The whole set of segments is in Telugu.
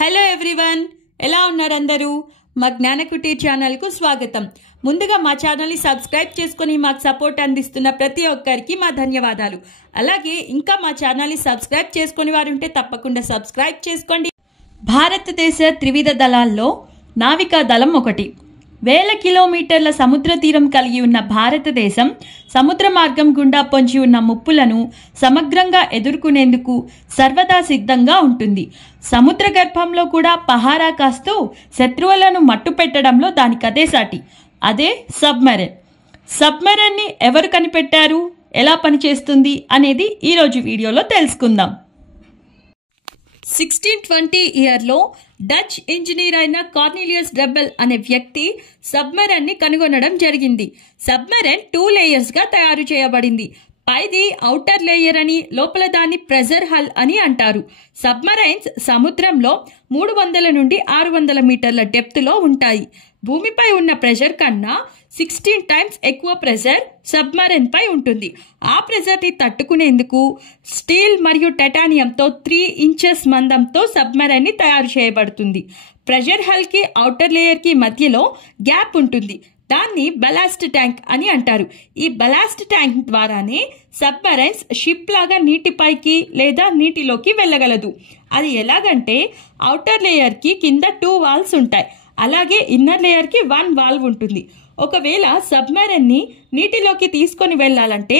హలో ఎవ్రీవన్, ఎలా ఉన్నారు అందరూ? మా జ్ఞానకుటి ఛానల్కు స్వాగతం. ముందుగా మా ఛానల్ని సబ్స్క్రైబ్ చేసుకొని మాకు సపోర్ట్ అందిస్తున్న ప్రతి ఒక్కరికి మా ధన్యవాదాలు. అలాగే ఇంకా మా ఛానల్ని సబ్స్క్రైబ్ చేసుకొని వారు ఉంటే తప్పకుండా సబ్స్క్రైబ్ చేసుకోండి. భారతదేశ త్రివిధ దళాల్లో నావికా దళం ఒకటి. 1000 కిలోమీటర్ల సముద్ర తీరం కలిగి ఉన్న భారతదేశం సముద్ర మార్గం గుండా పొంచి ఉన్న ముప్పులను సమగ్రంగా ఎదుర్కొనేందుకు సర్వదా సిద్ధంగా ఉంటుంది. సముద్ర గర్భంలో కూడా పహారా కాస్తూ శత్రువులను మట్టుపెట్టడంలో దానికదే సాటి. అదే సబ్మెరైన్. సబ్మెరైన్ని ఎవరు కనిపెట్టారు, ఎలా పనిచేస్తుంది అనేది ఈరోజు వీడియోలో తెలుసుకుందాం. 1620 ఇయర్లో డచ్ ఇంజనీర్ అయిన కార్నెలియస్ డ్రెబెల్ అనే వ్యక్తి సబ్మెరైన్ని కనుగొనడం జరిగింది. సబ్మెరైన్ 2 లేయర్స్గా తయారు చేయబడింది. పైది ఔటర్ లేయర్ అని, లోపల దాన్ని ప్రెజర్ హల్ అని అంటారు. సబ్మెరైన్స్ సముద్రంలో 300 నుండి 600 మీటర్ల డెప్త్లో ఉంటాయి. భూమిపై ఉన్న ప్రెషర్ కన్నా 16 టైమ్స్ ఎక్కువ ప్రెషర్ సబ్మెరైన్ పై ఉంటుంది. ఆ ప్రెషర్ని తట్టుకునేందుకు స్టీల్ మరియు టైటానియంతో 3 ఇంచెస్ మందంతో సబ్మెరైన్ని తయారు చేయబడుతుంది. ప్రెషర్ హల్కి ఔటర్ లేయర్కి మధ్యలో గ్యాప్ ఉంటుంది. దాన్ని బలాస్ట్ ట్యాంక్ అని అంటారు. ఈ బలాస్ట్ ట్యాంక్ ద్వారానే సబ్మెరైన్స్ షిప్ లాగా నీటిపైకి లేదా నీటిలోకి వెళ్ళగలదు. అది ఎలాగంటే ఔటర్ లేయర్కి కింద 2 వాల్స్ ఉంటాయి. అలాగే ఇన్నర్ లేయర్కి 1 వాల్వ్ ఉంటుంది. ఒకవేళ సబ్మెరైన్ని నీటిలోకి తీసుకొని వెళ్ళాలంటే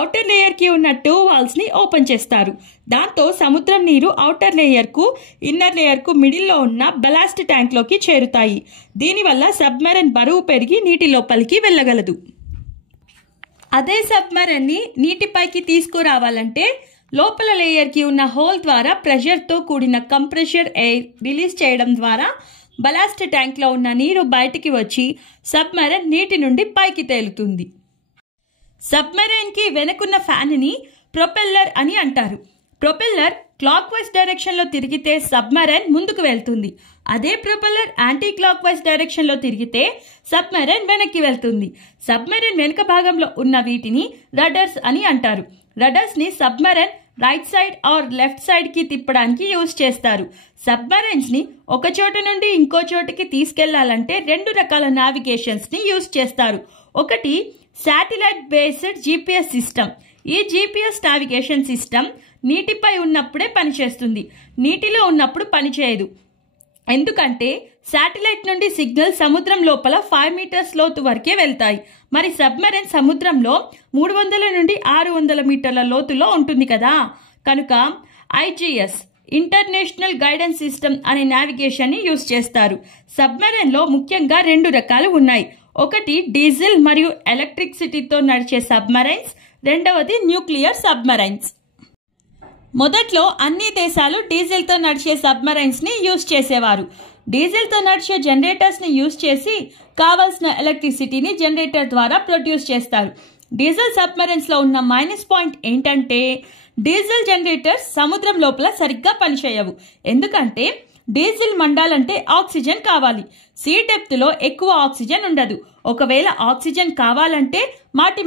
ఔటర్ లేయర్కి ఉన్న 2 వాల్స్ని ఓపెన్ చేస్తారు. దాంతో సముద్రం నీరు ఔటర్ లేయర్కు, ఇన్నర్ లేయర్కు మిడిల్లో ఉన్న బలాస్ట్ ట్యాంక్లోకి చేరుతాయి. దీనివల్ల సబ్మెరైన్ బరువు పెరిగి నీటి లోపలికి వెళ్ళగలదు. అదే సబ్మెరైన్ని నీటిపైకి తీసుకురావాలంటే లోపల లేయర్కి ఉన్న హోల్ ద్వారా ప్రెషర్తో కూడిన కంప్రెషర్ ఎయిర్ రిలీజ్ చేయడం ద్వారా బలాస్ట్ ట్యాంక్లో ఉన్న నీరు బయటికి వచ్చి సబ్మెరైన్ నీటి నుండి పైకి తేలుతుంది. సబ్మెరైన్కి వెనుకున్న ఫ్యాన్ని ప్రొపెల్లర్ అని అంటారు. ప్రొపెల్లర్ క్లాక్ వైజ్ డైరెక్షన్లో తిరిగితే సబ్మెరైన్ ముందుకు వెళ్తుంది. అదే ప్రొపెల్లర్ యాంటీ క్లాక్ వైజ్ డైరెక్షన్లో తిరిగితే సబ్మెరైన్ వెనక్కి వెళ్తుంది. సబ్మెరైన్ వెనుక భాగంలో ఉన్న వీటిని రడర్స్ అని అంటారు. రడర్స్ని submarine right side or left సైడ్కి తిప్పడానికి యూజ్ చేస్తారు. సబ్మెరైన్స్ని ఒక చోటు నుండి ఇంకో చోటుకి తీసుకెళ్లాలంటే 2 రకాల నావిగేషన్స్ని యూజ్ చేస్తారు. ఒకటి శాటిలైట్ బేస్డ్ జీపీఎస్ సిస్టమ్. ఈ జీపీఎస్ నావిగేషన్ సిస్టమ్ నీటిపై ఉన్నప్పుడే పనిచేస్తుంది. నీటిలో ఉన్నప్పుడు పనిచేయదు. ఎందుకంటే శాటిలైట్ నుండి సిగ్నల్ సముద్రం లోపల 5 మీటర్స్ లోతు వరకే వెళ్తాయి. మరి సబ్మెరైన్ సముద్రంలో 300 నుండి 600 మీటర్ల లోతులో ఉంటుంది కదా. కనుక ఐజీఎస్ ఇంటర్నేషనల్ గైడెన్స్ సిస్టమ్ అనే నావిగేషన్ని యూజ్ చేస్తారు. సబ్మెరైన్లో ముఖ్యంగా 2 రకాలు ఉన్నాయి. ఒకటి డీజిల్ మరియు ఎలక్ట్రిసిటీతో నడిచే సబ్మెరైన్స్, రెండవది న్యూక్లియర్ సబ్మెరైన్స్. మొదట్లో అన్ని దేశాలు డీజిల్తో నడిచే సబ్మెరైన్స్ని యూజ్ చేసేవారు. డీజిల్తో నడిచే జనరేటర్స్ని యూజ్ చేసి కావాల్సిన ఎలక్ట్రిసిటీని జనరేటర్ ద్వారా ప్రొడ్యూస్ చేస్తారు. డీజిల్ సబ్మెరైన్స్లో ఉన్న మైనస్ పాయింట్ ఏంటంటే డీజిల్ జనరేటర్స్ సముద్రం లోపల సరిగ్గా పనిచేయవు. ఎందుకంటే డీజిల్ మండాలంటే ఆక్సిజన్ కావాలి. సీ డెప్త్లో ఎక్కువ ఆక్సిజన్ ఉండదు. ఒకవేళ ఆక్సిజన్ కావాలంటే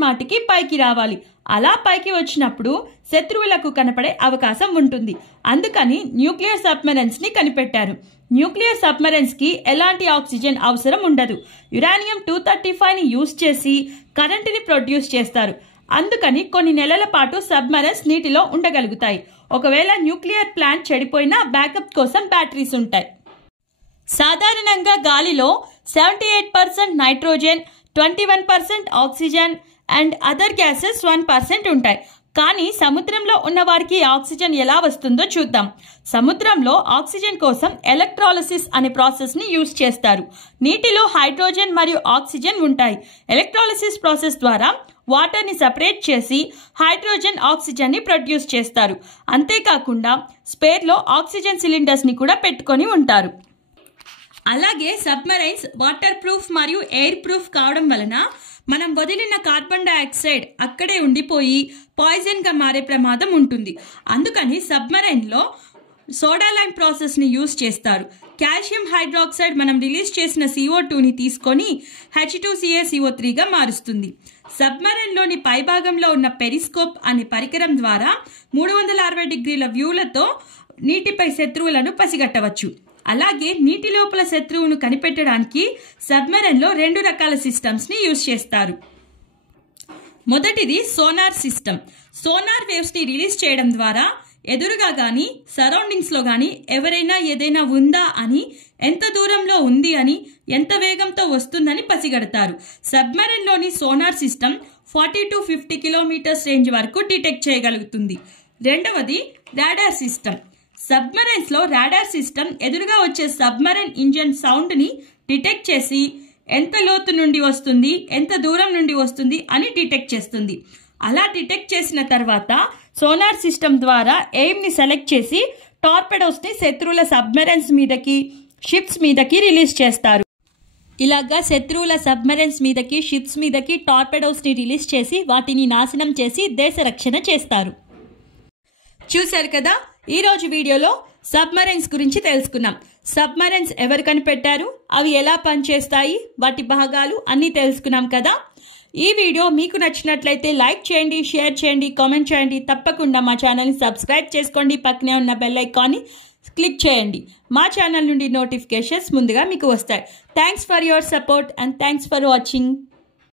మాటికి పైకి రావాలి. అలా పైకి వచ్చినప్పుడు శత్రువులకు కనపడే అవకాశం ఉంటుంది. అందుకని న్యూక్లియర్ సబ్మెరైన్స్ని కనిపెట్టారు. న్యూక్లియర్ సబ్మెరైన్స్కి ఎలాంటి ఆక్సిజన్ అవసరం ఉండదు. యురేనియం 235ని యూజ్ చేసి కరెంటుని ప్రొడ్యూస్ చేస్తారు. అందుకని కొన్ని నెలల పాటు సబ్మెరైన్స్ నీటిలో ఉండగలుగుతాయి. ఒకవేళ న్యూక్లియర్ ప్లాంట్ చెడిపోయినా బ్యాకప్ కోసం బ్యాటరీస్ ఉంటాయి. సాధారణంగా గాలిలో 78% nitrogen, 21% oxygen and other gases 1% ఉంటాయి. కానీ సముద్రంలో ఉన్న వారికి ఆక్సిజన్ ఎలా వస్తుందో చూద్దాం. సముద్రంలో ఆక్సిజన్ కోసం ఎలక్ట్రాలిసిస్ అనే ప్రాసెస్ని యూజ్ చేస్తారు. నీటిలో హైడ్రోజన్ మరియు ఆక్సిజన్ ఉంటాయి. ఎలక్ట్రాలిసిస్ ప్రాసెస్ ద్వారా వాటర్ని సపరేట్ చేసి హైడ్రోజన్, ఆక్సిజన్ని ప్రొడ్యూస్ చేస్తారు. అంతేకాకుండా స్పేర్లో ఆక్సిజన్ సిలిండర్స్ని కూడా పెట్టుకొని ఉంటారు. అలాగే సబ్మెరైన్స్ వాటర్ ప్రూఫ్ మరియు ఎయిర్ ప్రూఫ్ కావడం వలన మనం వదిలిన కార్బన్ డైఆక్సైడ్ అక్కడే ఉండిపోయి పాయిజన్గా మారే ప్రమాదం ఉంటుంది. అందుకని సబ్మెరైన్లో సోడా లైమ్ ప్రాసెస్ని యూజ్ చేస్తారు. కాల్షియం హైడ్రాక్సైడ్ మనం రిలీజ్ చేసిన CO2ని తీసుకొని H2CaCO3గా మారుస్తుంది. సబ్మెరైన్లోని పైభాగంలో ఉన్న పెరిస్కోప్ అనే పరికరం ద్వారా 360 డిగ్రీల వ్యూలతో నీటిపై శత్రువులను పసిగట్టవచ్చు. అలాగే నీటి లోపల శత్రువును కనిపెట్టడానికి సబ్మెరైన్లో 2 రకాల సిస్టమ్స్ని యూజ్ చేస్తారు. మొదటిది సోనార్ సిస్టమ్. సోనార్ వేవ్స్ని రిలీజ్ చేయడం ద్వారా ఎదురుగా కానీ సరౌండింగ్స్లో కానీ ఎవరైనా ఏదైనా ఉందా అని, ఎంత దూరంలో ఉంది అని, ఎంత వేగంతో వస్తుందని పసిగడతారు. సబ్మెరైన్లోని sonar system 40 to 50 kilometres range వరకు డిటెక్ట్ చేయగలుగుతుంది. రెండవది రాడార్ సిస్టమ్. సబ్మెరైన్స్లో రాడార్ సిస్టమ్ ఎదురుగా వచ్చే సబ్మెరైన్ ఇంజన్ సౌండ్ని డిటెక్ట్ చేసి ఎంత లోతు నుండి వస్తుంది, ఎంత దూరం నుండి వస్తుంది అని డిటెక్ట్ చేస్తుంది. అలా డిటెక్ట్ చేసిన తర్వాత సోనార్ సిస్టమ్ ద్వారా ఎయిమ్ని సెలెక్ట్ చేసి టార్పెడోస్ని శత్రువుల సబ్మెరైన్స్ మీదకి, షిప్స్ మీదకి రిలీజ్ చేస్తారు. ఇలాగా శత్రువుల సబ్మెరైన్స్ మీదకి, షిప్స్ మీదకి టార్పెడోస్ని రిలీజ్ చేసి వాటిని నాశనం చేసి దేశ రక్షణ చేస్తారు. చూశారు కదా, ఈరోజు వీడియోలో సబ్మెరైన్స్ గురించి తెలుసుకున్నాం. సబ్మెరైన్స్ ఎవరు కనిపెట్టారు, అవి ఎలా పనిచేస్తాయి, వాటి భాగాలు అన్నీ తెలుసుకున్నాం కదా. ఈ వీడియో మీకు నచ్చినట్లయితే లైక్ చేయండి, షేర్ చేయండి, కామెంట్ చేయండి. తప్పకుండా మా ఛానల్ని సబ్స్క్రైబ్ చేసుకోండి. పక్కనే ఉన్న బెల్ ఐకాన్ని క్లిక్ చేయండి. మా ఛానల్ నుండి నోటిఫికేషన్స్ ముందుగా మీకు వస్తాయి. Thanks for your support and thanks for watching.